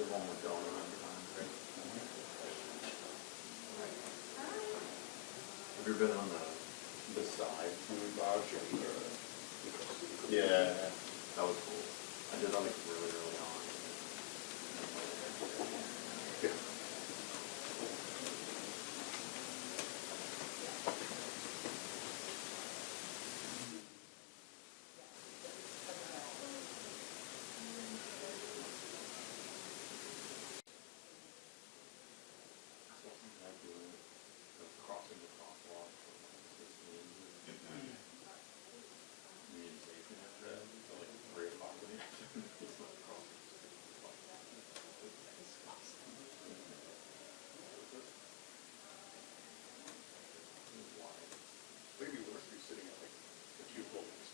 The one with donut. Have you been on the side food voucher? Yeah, that was cool. I did that like really early on. Yeah. Crossing the crosswalk. Safety net red until like 3 o'clock in the afternoon. It's not crossing. Maybe worse if you're sitting at like the two buildings.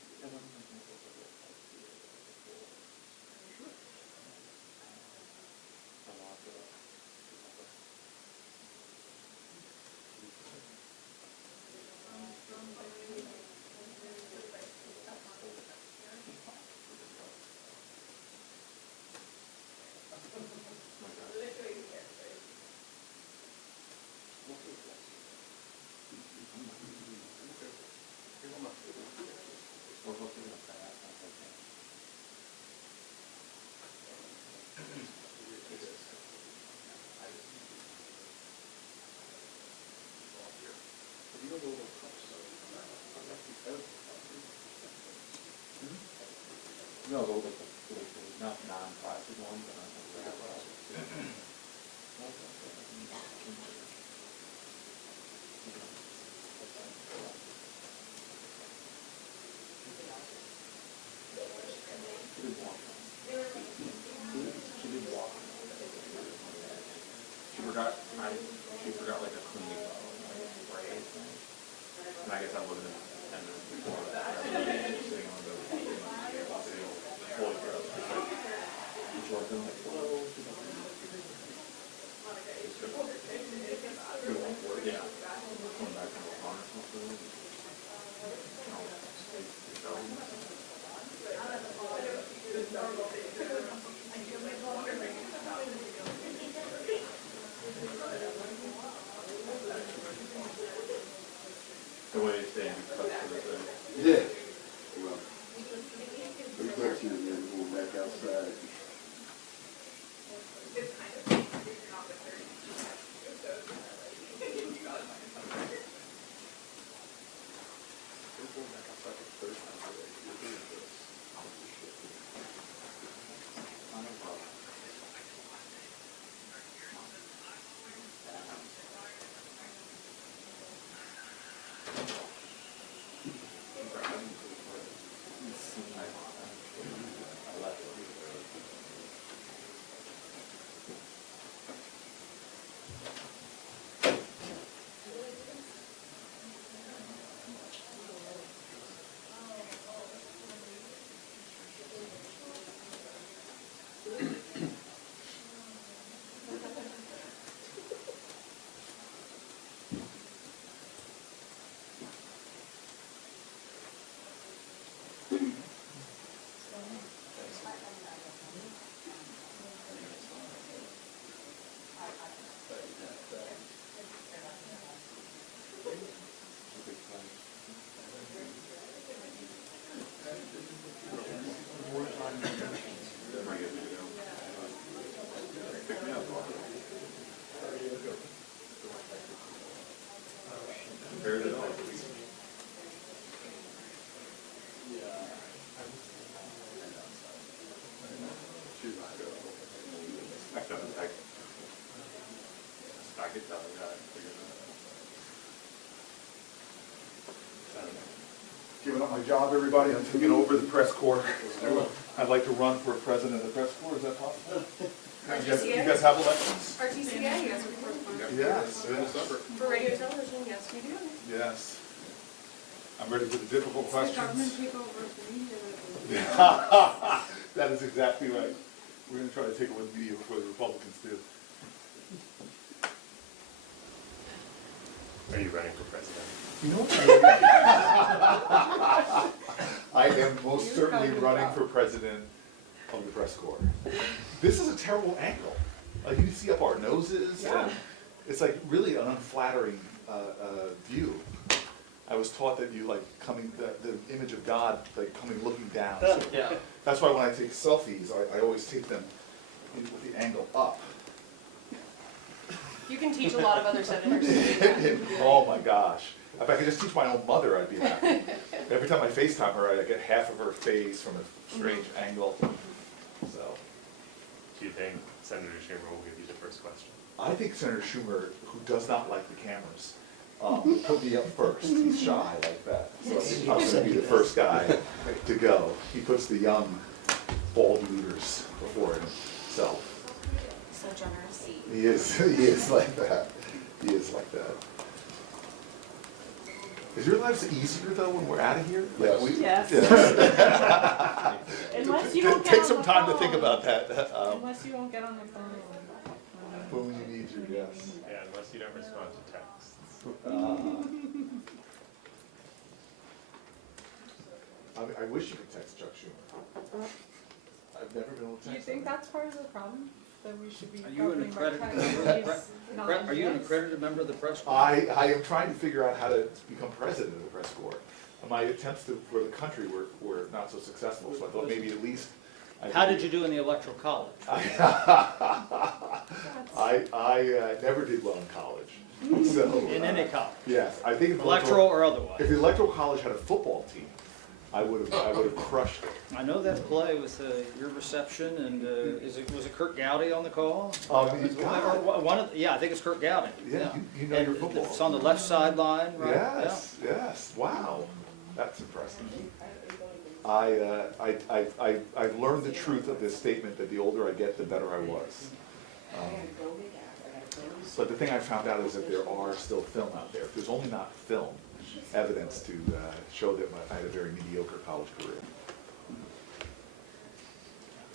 No, those are not non-plastic ones, but not she forgot like a cleaning bottle, like spray thing. And I guess I would have been 10 minutes before that. Sitting on the fully dressed. And she walked in like, hello. Yeah. Coming back from the farm or something. The way it's staying cut to the thing. Yeah. Well, we put you and then we'll back outside. Giving up my job, everybody. I'm taking over the press corps. I'd like to run for president of the press corps. Is that possible? You guys have elections? RTCA, yes, we work on. Yes. For radio television, yes, we do. Yes. I'm ready for the difficult It's the government questions. takeover of the media. That is exactly right. We're going to try to take away the media before the Republicans do. Are you running for president? You know what? I am most certainly running for president of the press corps. This is a terrible angle. Like you see up our noses, and it's like really an unflattering view. I was taught that you like coming, the image of God, like coming looking down. So Yeah. that's why when I take selfies, I always take them with the angle up. You can teach a lot of other senators to do that. Oh my gosh. If I could just teach my own mother, I'd be happy. Every time I FaceTime her, I get half of her face from a strange angle. So, Do you think Senator Schumer will give you the first question? I think Senator Schumer, who does not like the cameras, will put me up first. He's shy like that. So I'm going to be the first guy to go. He puts the young, bald leaders before himself. So generous. He is like that. He is like that. Is your lives easier though when we're out of here? Like Yes. Yes. Unless you don't get Take on some the time to phone. think about that. Unless you don't get on the phone. When you need you, yes. Yeah, unless you don't respond to texts. I wish you could text Chuck Schumer. I've never been able to text Do you think him. that's part of the problem? That we should be Are you an governing by accredited text? member of the He's not Are you an yes. accredited member of the press corps? I am trying to figure out how to become president of the press corps. My attempts for the country were not so successful, so I thought maybe at least. How did you do in the electoral college? I never did well in college. So, In any college? yes, I think if Electoral or if otherwise? the electoral college had a football team, I would have crushed it. I know that play with your reception and, was it Kurt Gowdy on the call? God. Yeah, I think it's Kurt Gowdy. Yeah, you know And your football. It's on the left sideline, right? Yes, yes, wow, that's impressive. I've learned the truth of this statement that the older I get, the better I was. But the thing I found out is that there are still film out there. There's only not film evidence to show that I had a very mediocre college career.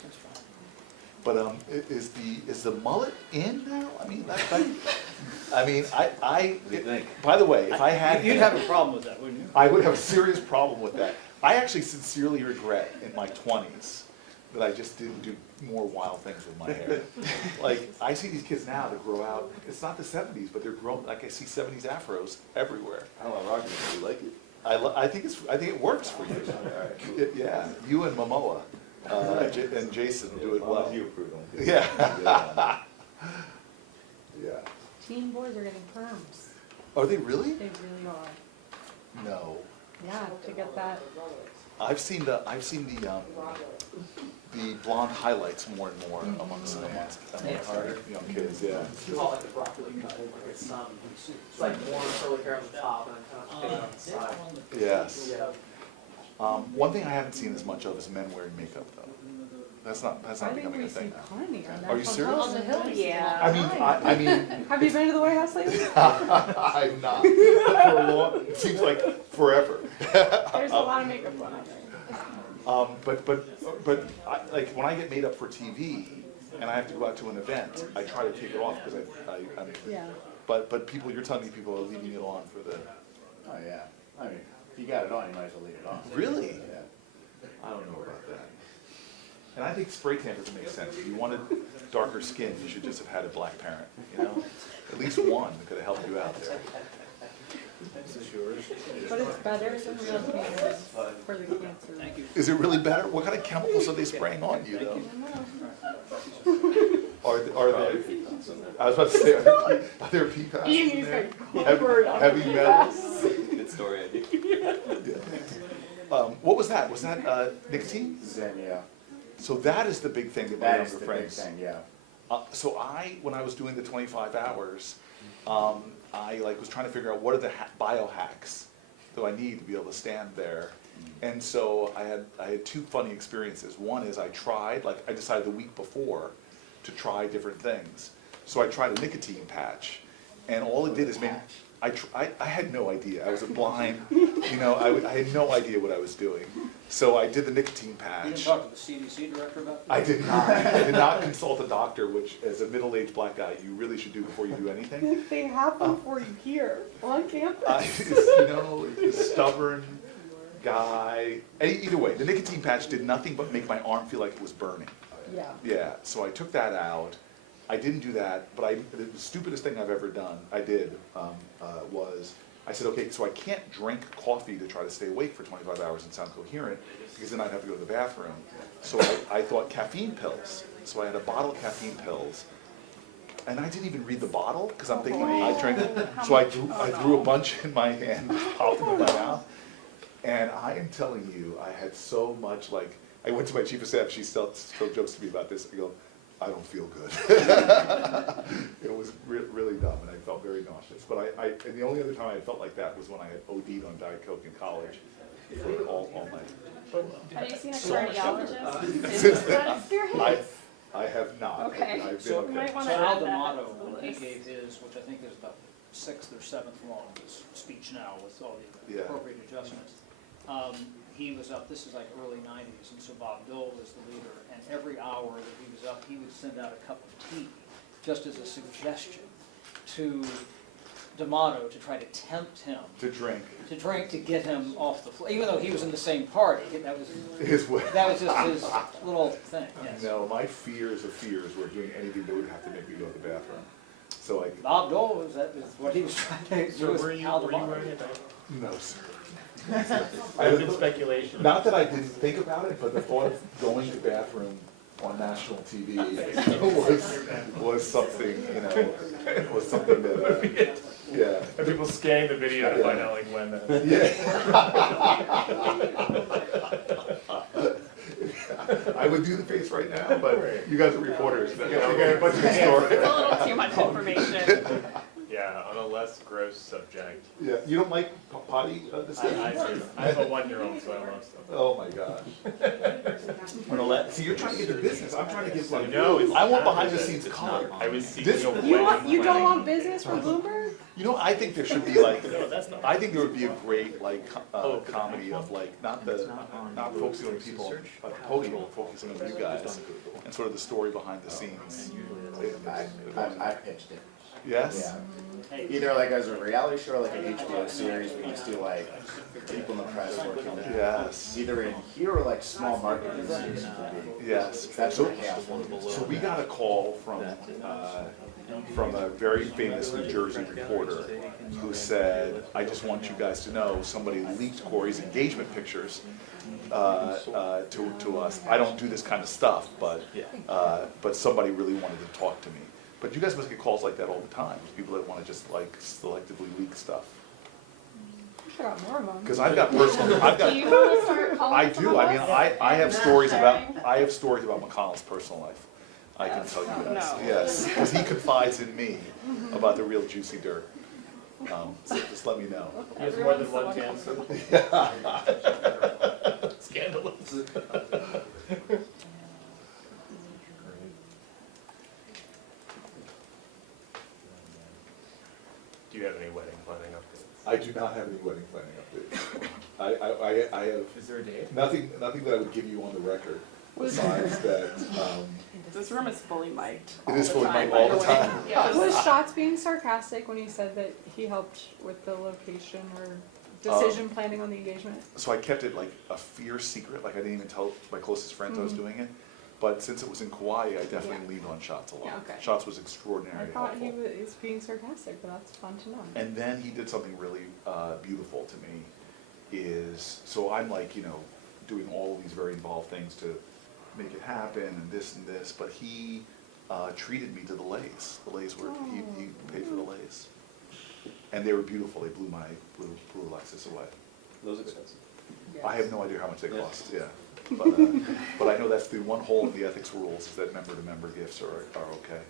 That's fine. But is the mullet in now? I mean, by the way, if I had, You'd have a problem with that, wouldn't you? I would have a serious problem with that. I actually sincerely regret in my 20s that I just didn't do more wild things with my hair. Like, I see these kids now that grow out, it's not the 70s, but they're grown, like I see 70s afros everywhere. I don't know, Roger, do you like it? I think it works for you. Yeah, you and Momoa, and Jason do it well. You approve them. Yeah. Yeah. Teen boys are getting perms. Are they really? They really are. No. Yeah, to get that. I've seen the blonde highlights more and more amongst young kids, yeah. Call it the broccoli cut, like it's like more curly hair on the top and then kind of thick on the side. Yes. Yeah. One thing I haven't seen as much of is men wearing makeup though. That's not I think becoming we a see thing now. plenty on Are you National serious? On the Hill, television. yeah. I mean, Have you been to the White House lately? I'm not. For a long, it seems like forever. There's a lot of makeup on, I think. But like when I get made up for TV and I have to go out to an event, I try to take it off because I mean, Yeah. but people, you're telling me people are leaving it on for the, Oh, yeah. I mean, if you got it on, you might as well leave it on. really? Yeah. I don't know about that. And I think spray tan doesn't make sense. If you wanted darker skin, you should just have had a black parent, you know? At least one that could have helped you out there. But it's better than real tan for the cancer. Thank you. Is it really better? What kind of chemicals are they spraying on you though? Are they, I was about to say, are there PFAS in there? Heavy metals? Good story, Eddie. Yeah. What was that? Was that nicotine? Then, yeah. So that is the big thing that my That younger is the big friends. thing, yeah. So when I was doing the 25 hours, I was trying to figure out what are the biohacks that I need to be able to stand there. And so I had two funny experiences. One is I decided the week before to try different things. So I tried a nicotine patch, and all it did is make I had no idea. I was a blind, I had no idea what I was doing. So I did the nicotine You didn't patch. talk to the CDC director about that? I did not. I did not consult a doctor, which, as a middle-aged black guy, you really should do before you do anything. They have them for you here on campus. It's stubborn, guy, either way, the nicotine patch did nothing but make my arm feel like it was burning. Yeah. Yeah, so I took that out. I didn't do that, but the stupidest thing I've ever done, was, I said, okay, so I can't drink coffee to try to stay awake for 25 hours and sound coherent, because then I'd have to go to the bathroom. So I thought caffeine pills. So I had a bottle of caffeine pills, and I didn't even read the bottle, because I'm thinking I drank it. So I threw a bunch in my hand, just popped them in my mouth. And I am telling you, I had so much, like, I went to my chief of staff, she still jokes to me about this, I go, I don't feel good. It was really dumb, and I felt very nauseous. But and the only other time I felt like that was when I had OD'd on Diet Coke in college for all night. Have you seen a cardiologist? Is that experience? I have not. Okay. I've been So, You might okay. wanna so Al add that D'Amato, to the when he list. gave his, which I think is about 6th or 7th long, his speech now with all the Yeah. appropriate adjustments. He was up, this is like early 90s, and so Bob Dole was the leader, and every hour that he was up, he would send out a cup of tea, just as a suggestion to D'Amato to try to tempt him To drink. to get him off the floor, even though he was in the same party, that was His way. that was just his little thing, yes. No, my fears of fears were doing anything that would have to make me go to the bathroom. So Bob Dole, that was what he was trying to do. So was were you Al D'Amato. wearing it? no, sir. There's been speculation. Not that I didn't think about it, but the thought of going to the bathroom on national TV was something, was something that, yeah. And people scanning the video to find out like when. I would do the face right now, but you guys are reporters. That would be a But you story. It's a little too much information. Yeah, on a less gross subject. Yeah, you don't like potty discussion? I do. I have a 1-year-old, so I love stuff. Oh my gosh. See, you're trying to get the business, I'm trying to get like, No, it's I want not. behind the scenes color. I was seeking This- a wedding You don't planning. want business from Bloomberg? I think there should be like, No, that's not. I think there would be a great like comedy of like, not focusing on people at the podium, but focusing on you guys, and sort of the story behind the scenes. I pitched it. Yes? Yeah. Either like as a reality show or like an HBO series, we just do like people in the press working. Yes. Either in here or like small marketing series would be. Yes. That's So, what chaos would be. so we got a call from a very famous New Jersey reporter who said, I just want you guys to know, somebody leaked Corey's engagement pictures to us. I don't do this kind of stuff, but somebody really wanted to talk to me. But you guys must get calls like that all the time, people that want to just like selectively leak stuff. You should have more of them. Because I've got personal, Do you want to start calling I some do, of I mean, us? I have stories about McConnell's personal life. I can tell you Oh, that, no. yes, because he confides in me about the real juicy dirt. So just let me know. He has more than one Everyone's cancer. Scandalous. Do you have any wedding planning updates? I do not have any wedding planning updates. I have Is there a date? nothing that I would give you on the record, besides that, This room is fully mic'd. it is fully time, mic'd by all the the way. time. Was Shots being sarcastic when he said that he helped with the location or decision planning on the engagement? So I kept it like a fierce secret, like I didn't even tell my closest friends I was doing it. But since it was in Kauai, I definitely leaned on Shots a lot. Yeah, okay. Shots was I extraordinarily thought he helpful. was being sarcastic, but that's fun to know. And then he did something really beautiful to me, is, so I'm like, doing all of these very involved things to make it happen and this, but he treated me to the leis. The leis were, he paid for the leis. And they were beautiful, they blew Alexis away. Those are expensive. I have no idea how much they cost, yeah. But I know that's the one hole in the ethics rules, is that member-to-member gifts are okay.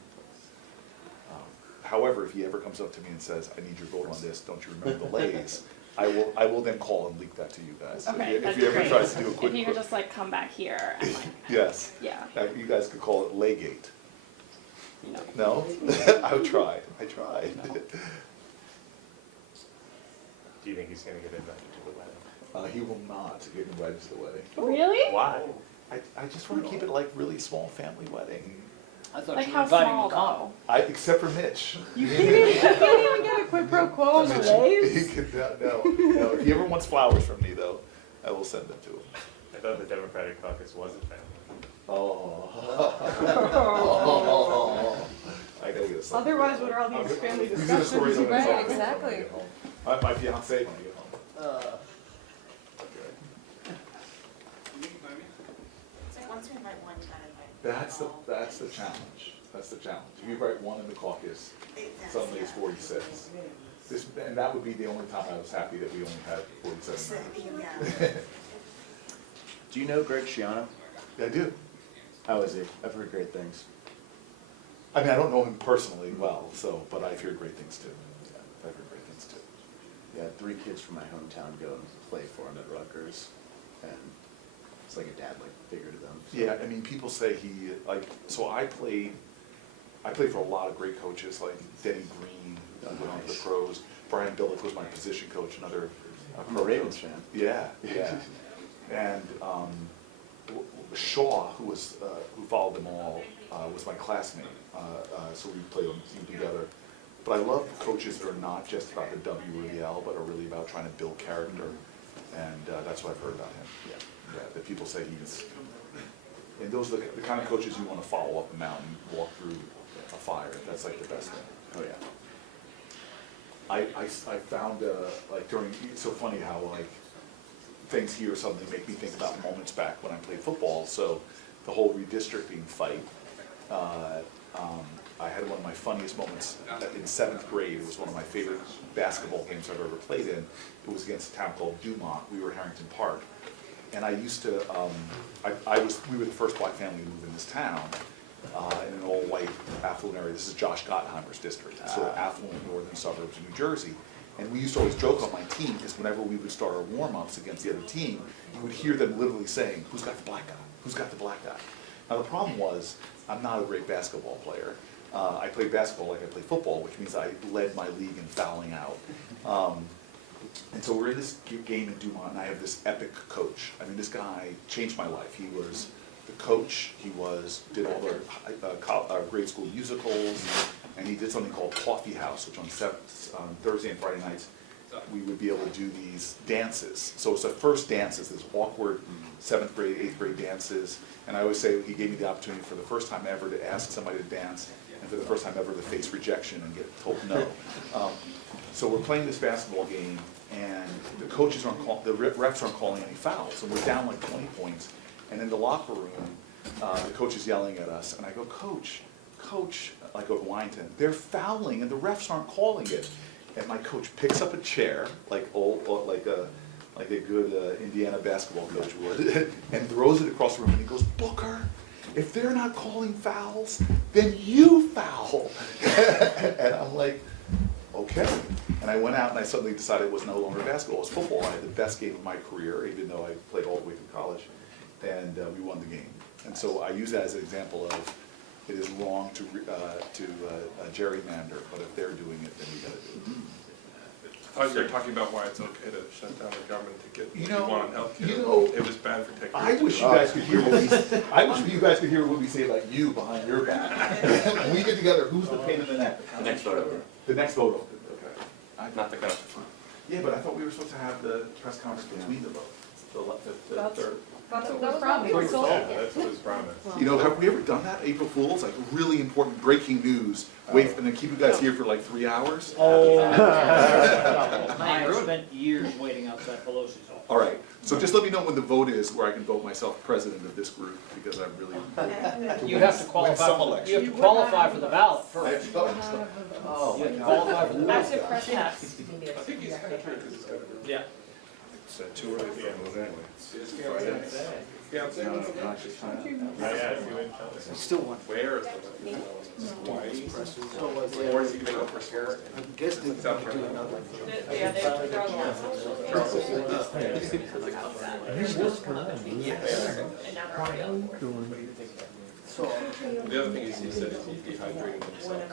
However, if he ever comes up to me and says, I need your vote on this, don't you remember the leis? I will then call and leak that to you guys. Okay, If that's he ever great. tries to do a quick. If you could just like come back here and like, Yes, yeah, you guys could call it Laygate. no. No? I tried. Do you think he's gonna get invited to the wedding? He will not get invited to the wedding. Really? Why? I just want to keep it like really small family wedding. I thought Like you were how inviting small McConnell. though? Except for Mitch. You can't even get a quid pro quo on the He leis? could, no. If he ever wants flowers from me though, I will send it to him. I thought the Democratic caucus was a family. Oh. I gotta get a second. Otherwise, what are all these family These are the stories I'm discussions? gonna Right, tell exactly. when I get home. My fiance when I get home. Okay. It's like once we invite one, you gotta invite That's the challenge. That's the challenge. If you write one in the caucus, suddenly it's 46. This, and that would be the only time I was happy that we only had 47 members. Do you know Greg Schiano? I do. How is he? I've heard great things. I mean, I don't know him personally well, so, but I've heard great things too. Yeah, I've heard great things too. Yeah, 3 kids from my hometown go and play for him at Rutgers, and it's like a dad-like figure to them. So. Yeah, I mean, people say he, like, so I played for a lot of great coaches, like Denny Green, who went on to the pros. Brian Billick was my position coach, another I'm a Ravens fan. Yeah, yeah. And Shaw, who followed them all, was my classmate. So we played on the team together. But I love coaches that are not just about the W or the L, but are really about trying to build character. And that's what I've heard about him. Yeah, that people say he's, and those are the kind of coaches you want to follow up a mountain, walk through a fire. That's like the best thing. Oh yeah. I found, like during, it's so funny how like things here suddenly make me think about moments back when I played football. So the whole redistricting fight, I had one of my funniest moments in 7th grade. It was one of my favorite basketball games I've ever played in. It was against a town called Dumont. We were Harrington Park. And I used to, we were the first black family to move in this town, in an all-white affluent area. This is Josh Gottheimer's district, sort of affluent northern suburbs of New Jersey. And we used to always joke on my team, because whenever we would start our warm-ups against the other team, you would hear them literally saying, "Who's got the black guy? Who's got the black guy?" Now the problem was, I'm not a great basketball player. I played basketball like I played football, which means I led my league in fouling out. And so we're in this game in Dumont, and I have this epic coach. I mean, this guy changed my life. He was the coach. He did all the grade school musicals, and he did something called Coffee House, which on Thursday and Friday nights we would be able to do these dances. So it's the first dances, this awkward 7th grade, 8th grade dances. And I always say he gave me the opportunity for the first time ever to ask somebody to dance, and for the first time ever to face rejection and get told no. So we're playing this basketball game, and the coaches aren't the refs aren't calling any fouls, and we're down like 20 points. And in the locker room, the coach is yelling at us, and I go, Coach, I go to Wyington, they're fouling, and the refs aren't calling it. And my coach picks up a chair, like a good Indiana basketball coach would, and throws it across the room, and he goes, Booker, if they're not calling fouls, then you foul. And I'm like, okay. And I went out and I suddenly decided it was no longer basketball, it was football. I had the best game of my career, even though I played all the way through college, and we won the game. And so I use that as an example of it is wrong to gerrymander, but if they're doing it, then we gotta do it. I thought you were talking about why it's okay to shut down the government to get what you want in healthcare. You know, it was bad for technology. I wish you guys could hear what we say about you behind your back. When we get together, who's the pain in the neck? The next photo. The next photo. Okay. Not the cut. Yeah, but I thought we were supposed to have the press conference between the votes. The third. That's what was promised. Yeah, that's what was promised. You know, have we ever done that, April Fools? Like really important breaking news. Wait, and then keep you guys here for like 3 hours? Oh. I have spent years waiting outside Pelosi's office. All right, so just let me know when the vote is where I can vote myself president of this group, because I'm really. You have to qualify, you have to qualify for the ballot first. Oh, You have to qualify for the ballot. Active press pass. I think he's Yeah. It's too early for him anyway. It's Friday. Yeah, I'm saying. Yeah, if you would tell us. Still one. Where is the? Hawaii. Or is he gonna go for Sierra? I guess they could South do Carolina. another. Yeah, they're throwing out. And now they're already on board. The other thing is he said is he's dehydrating himself.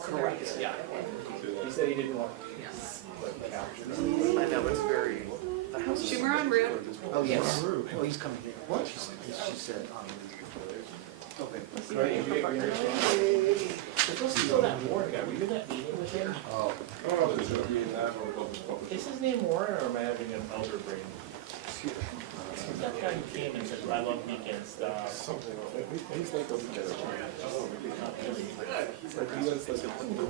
Correct, yeah. He said he didn't want. I know, it's very. The house is- Schumer on route. Oh, yes. Oh, he's coming here. What? She said, okay. Supposed to go that morning, we did that meeting with here? I don't know if it's gonna be in that or public. Is his name Warren, or am I having an elder brain? That guy who came and said, I love weekend stuff. Something like that. He's like a weekend. He's like, he does like a little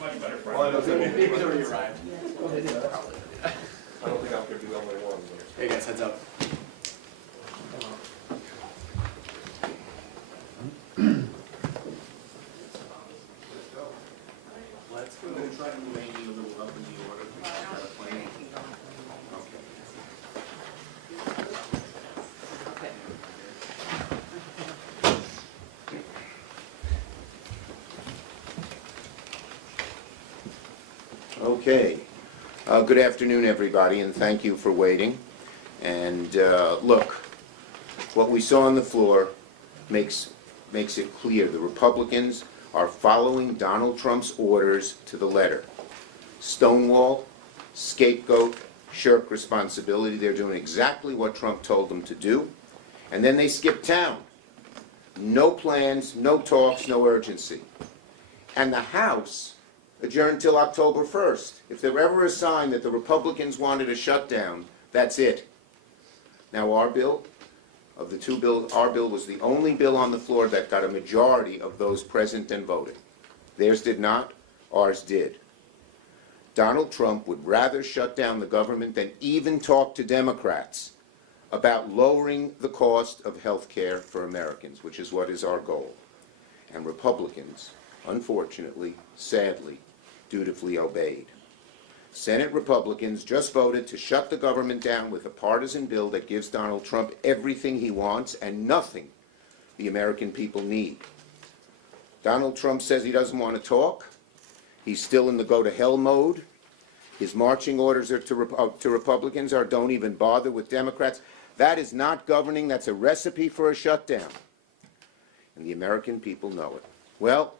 Much better Well, I know friend. that- Maybe they're arrived. I don't think I'm gonna be the only one. Hey guys, heads up. Let's go try to remain a little up in the order. Okay. Good afternoon, everybody, and thank you for waiting. And look, what we saw on the floor makes it clear. The Republicans are following Donald Trump's orders to the letter. Stonewall, scapegoat, shirk responsibility. They're doing exactly what Trump told them to do. And then they skip town. No plans, no talks, no urgency. And the House adjourned till October 1st. If there were ever a sign that the Republicans wanted a shutdown, that's it. Now our bill, of the two bills, our bill was the only bill on the floor that got a majority of those present and voting. Theirs did not, ours did. Donald Trump would rather shut down the government than even talk to Democrats about lowering the cost of health care for Americans, which is what is our goal. And Republicans, unfortunately, sadly, dutifully obeyed. Senate Republicans just voted to shut the government down with a partisan bill that gives Donald Trump everything he wants and nothing the American people need. Donald Trump says he doesn't want to talk. He's still in the go-to-hell mode. His marching orders are to Republicans are don't even bother with Democrats. That is not governing. That's a recipe for a shutdown. And the American people know it. Well,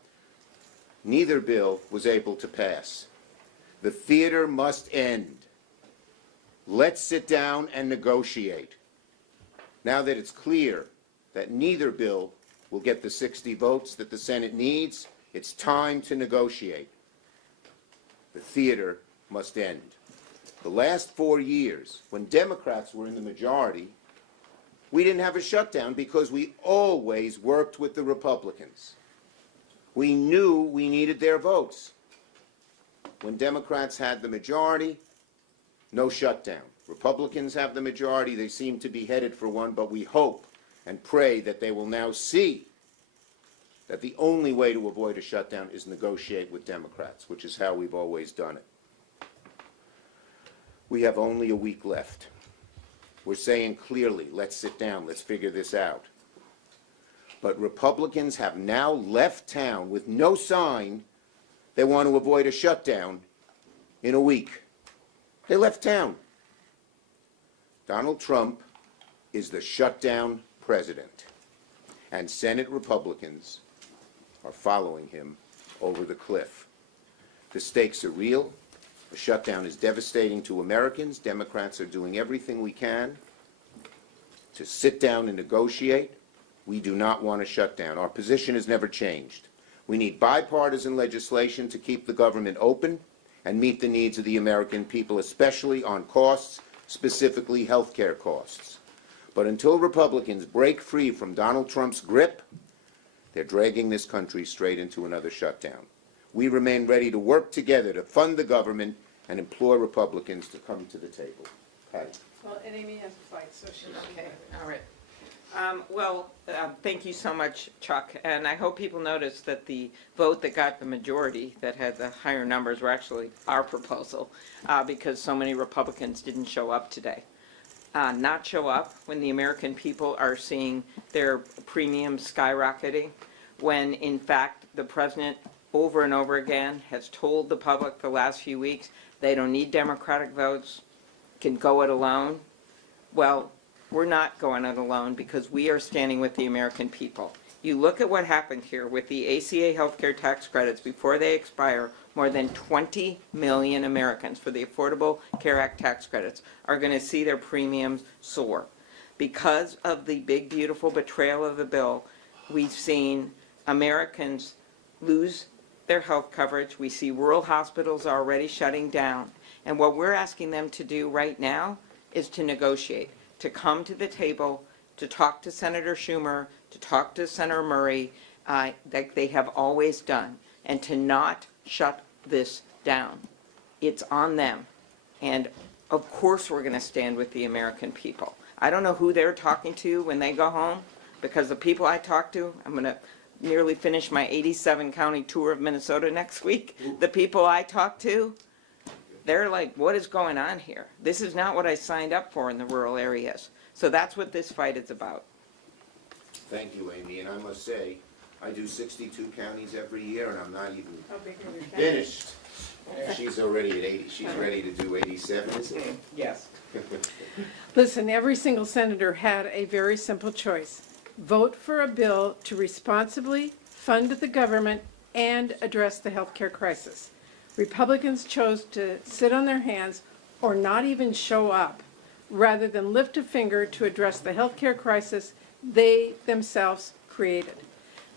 neither bill was able to pass. The theater must end. Let's sit down and negotiate. Now that it's clear that neither bill will get the 60 votes that the Senate needs, it's time to negotiate. The theater must end. The last 4 years, when Democrats were in the majority, we didn't have a shutdown because we always worked with the Republicans. We knew we needed their votes. When Democrats had the majority, no shutdown. Republicans have the majority. They seem to be headed for one, but we hope and pray that they will now see that the only way to avoid a shutdown is negotiate with Democrats, which is how we've always done it. We have only a week left. We're saying clearly, let's sit down, let's figure this out. But Republicans have now left town with no sign they want to avoid a shutdown in a week. They left town. Donald Trump is the shutdown president, and Senate Republicans are following him over the cliff. The stakes are real. The shutdown is devastating to Americans. Democrats are doing everything we can to sit down and negotiate. We do not want a shutdown. Our position has never changed. We need bipartisan legislation to keep the government open and meet the needs of the American people, especially on costs, specifically health care costs. But until Republicans break free from Donald Trump's grip, they're dragging this country straight into another shutdown. We remain ready to work together to fund the government and implore Republicans to come to the table. Patty. Well, and Amy has a fight, so she's Okay, all right. Thank you so much, Chuck, and I hope people noticed that the vote that got the majority, that had the higher numbers, were actually our proposal, because so many Republicans didn't show up today. Not show up when the American people are seeing their premiums skyrocketing, when in fact the president over and over again has told the public the last few weeks they don't need Democratic votes, can go it alone. Well, we're not going it alone because we are standing with the American people. You look at what happened here with the ACA healthcare tax credits before they expire, more than 20 million Americans for the Affordable Care Act tax credits are going to see their premiums soar. because of the big, beautiful betrayal of the bill, we've seen Americans lose their health coverage. We see rural hospitals already shutting down. And what we're asking them to do right now is to negotiate, to come to the table, to talk to Senator Schumer, to talk to Senator Murray, like they have always done, and to not shut this down. It's on them. And of course we're going to stand with the American people. I don't know who they're talking to when they go home, because the people I talk to, I'm going to nearly finish my 87 county tour of Minnesota next week. The people I talk to, they're like, what is going on here? This is not what I signed up for in the rural areas. So that's what this fight is about. Thank you, Amy, and I must say, I do 62 counties every year, and I'm not even How big are your finished. She's already at 80, she's ready to do 87, isn't it? Yes. Listen, every single senator had a very simple choice. Vote for a bill to responsibly fund the government and address the healthcare crisis. Republicans chose to sit on their hands or not even show up, rather than lift a finger to address the healthcare crisis they themselves created.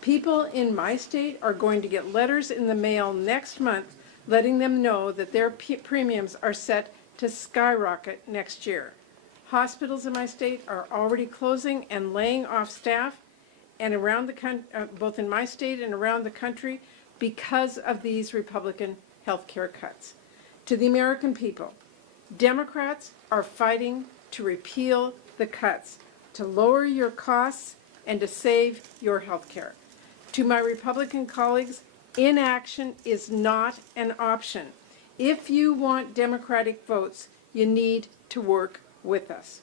People in my state are going to get letters in the mail next month letting them know that their premiums are set to skyrocket next year. Hospitals in my state are already closing and laying off staff, and around the both in my state and around the country, because of these Republican health care cuts. To the American people, Democrats are fighting to repeal the cuts, to lower your costs, and to save your health care. To my Republican colleagues, inaction is not an option. If you want Democratic votes, you need to work with us.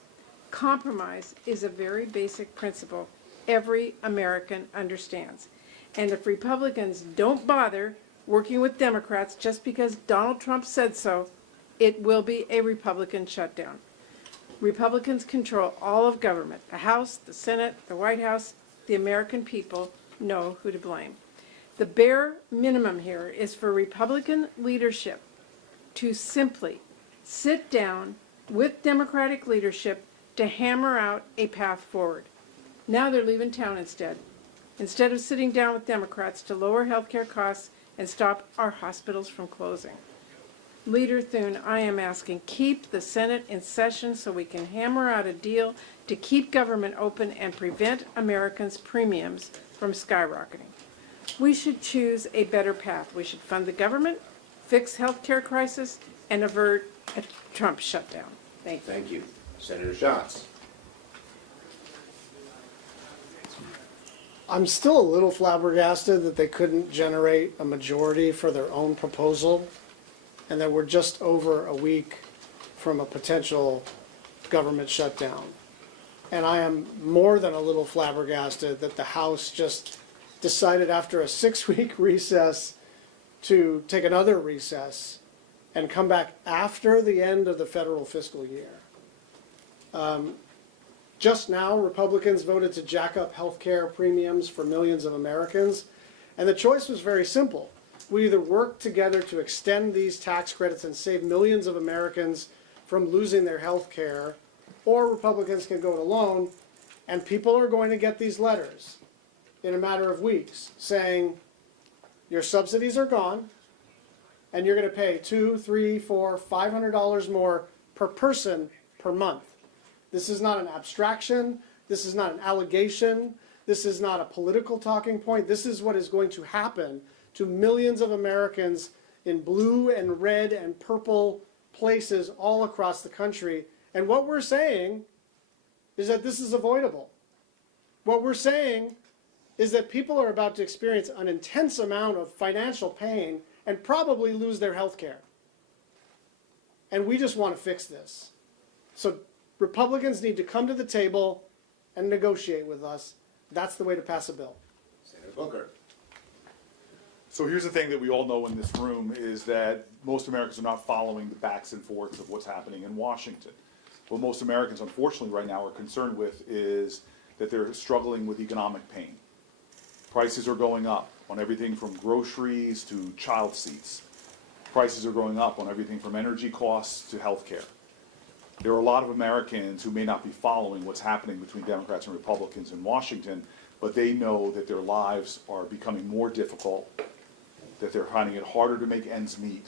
Compromise is a very basic principle every American understands. And if Republicans don't bother working with Democrats just because Donald Trump said so, it will be a Republican shutdown. Republicans control all of government. The House, the Senate, the White House, the American people know who to blame. The bare minimum here is for Republican leadership to simply sit down with Democratic leadership to hammer out a path forward. Now they're leaving town instead of sitting down with Democrats to lower health care costs and stop our hospitals from closing. Leader Thune, I am asking, keep the Senate in session so we can hammer out a deal to keep government open and prevent Americans' premiums from skyrocketing. We should choose a better path. We should fund the government, fix health care crisis, and avert a Trump shutdown. Thank you. Thank you. Senator Schatz. I'm still a little flabbergasted that they couldn't generate a majority for their own proposal, and that we're just over a week from a potential government shutdown. And I am more than a little flabbergasted that the House just decided after a 6-week recess to take another recess and come back after the end of the federal fiscal year. Just now, Republicans voted to jack up health care premiums for millions of Americans, and the choice was very simple. We either work together to extend these tax credits and save millions of Americans from losing their health care, or Republicans can go it alone, and people are going to get these letters in a matter of weeks saying, your subsidies are gone, and you're going to pay $200, $300, $400, $500 more per person per month. This is not an abstraction. This is not an allegation. This is not a political talking point. This is what is going to happen to millions of Americans in blue and red and purple places all across the country. And what we're saying is that this is avoidable. What we're saying is that people are about to experience an intense amount of financial pain and probably lose their health care. And we just want to fix this. So Republicans need to come to the table and negotiate with us. That's the way to pass a bill. Senator Booker. So here's the thing that we all know in this room is that most Americans are not following the backs and forths of what's happening in Washington. What most Americans, unfortunately, right now are concerned with is that they're struggling with economic pain. Prices are going up on everything from groceries to child seats. Prices are going up on everything from energy costs to health care. there are a lot of Americans who may not be following what's happening between Democrats and Republicans in Washington, but they know that their lives are becoming more difficult, that they're finding it harder to make ends meet,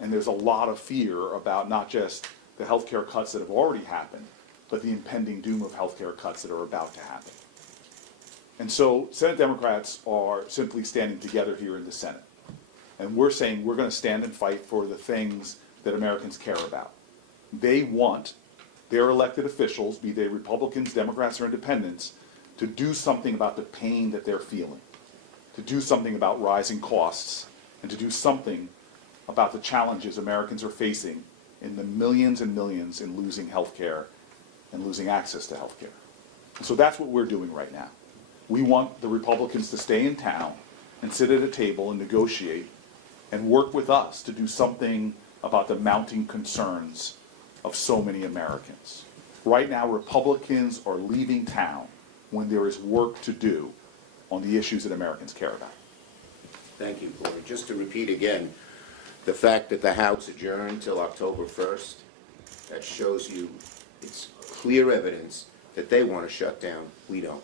and there's a lot of fear about not just the health care cuts that have already happened, but the impending doom of health care cuts that are about to happen. And so Senate Democrats are simply standing together here in the Senate. And we're saying we're going to stand and fight for the things that Americans care about. They want their elected officials, be they Republicans, Democrats, or independents, to do something about the pain that they're feeling, to do something about rising costs, and to do something about the challenges Americans are facing in the millions and millions in losing health care and losing access to health care. And so that's what we're doing right now. We want the Republicans to stay in town and sit at a table and negotiate and work with us to do something about the mounting concerns of so many Americans. Right now, Republicans are leaving town when there is work to do on the issues that Americans care about. Thank you, Corey. Just to repeat again, the fact that the House adjourned till October 1st, that shows you it's clear evidence that they want to shut down. We don't.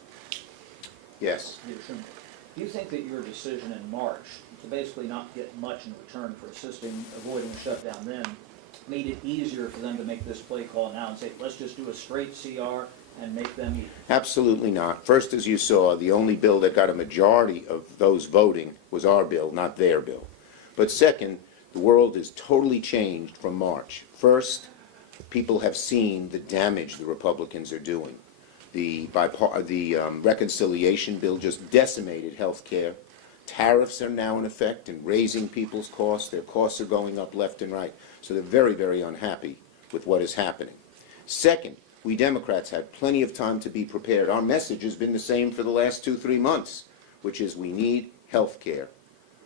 Yes? Do you think that your decision in March to basically not get much in return for avoiding a shutdown then, made it easier for them to make this play call now and say, let's just do a straight CR and make them eat? Absolutely not. First, as you saw, the only bill that got a majority of those voting was our bill, not their bill. But second, the world has totally changed from March. First, people have seen the damage the Republicans are doing. The reconciliation bill just decimated health care. Tariffs are now in effect and raising people's costs. Their costs are going up left and right. So they're very, very unhappy with what is happening. Second, we Democrats had plenty of time to be prepared. Our message has been the same for the last 2-3 months, which is we need health care.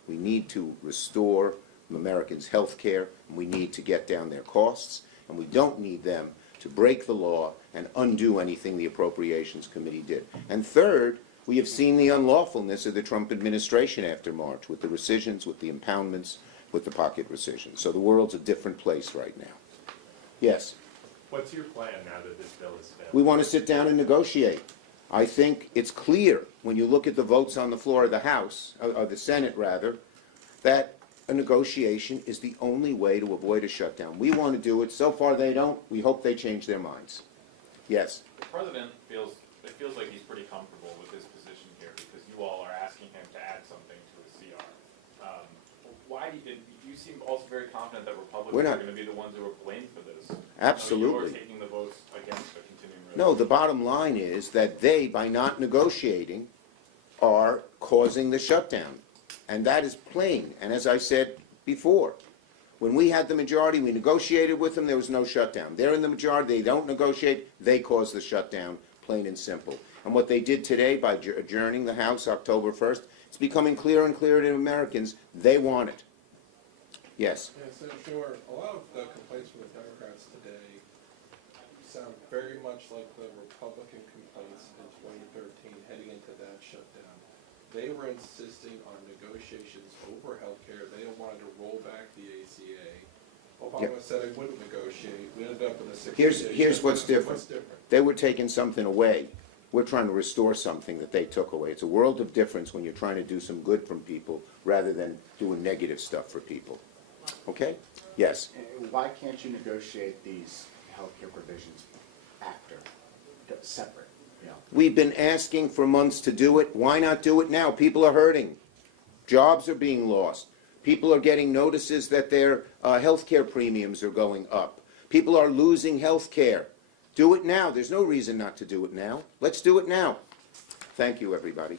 We need to restore Americans' health care, and we need to get down their costs, and we don't need them to break the law and undo anything the Appropriations Committee did. And third, we have seen the unlawfulness of the Trump administration after March, with the rescissions, with the impoundments, with the pocket rescissions. So the world's a different place right now. Yes? What's your plan now that this bill is failed? We want to sit down and negotiate. I think it's clear when you look at the votes on the floor of the House, or the Senate rather, that a negotiation is the only way to avoid a shutdown. We want to do it. So far they don't. We hope they change their minds. Yes? The president feels like he's pretty comfortable with his position here because you all are asking him to add something to his CR. Why do you seem also very confident that Republicans are going to be the ones who are blamed for this? Absolutely. You're taking the votes against the continuing resolution. No, the bottom line is that they, by not negotiating, are causing the shutdown. And that is plain. And as I said before, when we had the majority, we negotiated with them, there was no shutdown. They're in the majority, they don't negotiate, they cause the shutdown, plain and simple. And what they did today by adjourning the House October 1st, it's becoming clearer and clearer to Americans, they want it. Yes? Yeah, so Schumer, a lot of the complaints from the Democrats today sound very much like the Republican complaints in 2013 heading into that shutdown. They were insisting on negotiations over health care. They wanted to roll back the ACA. Obama said he wouldn't negotiate. We ended up with a 60-day Here's what's shutdown. different. They were taking something away. We're trying to restore something that they took away. It's a world of difference when you're trying to do some good from people rather than doing negative stuff for people. Okay? Yes? Why can't you negotiate these healthcare provisions after, separate? You know? We've been asking for months to do it. Why not do it now? People are hurting. Jobs are being lost. People are getting notices that their health care premiums are going up. People are losing health care. Do it now. There's no reason not to do it now. Let's do it now. Thank you, everybody.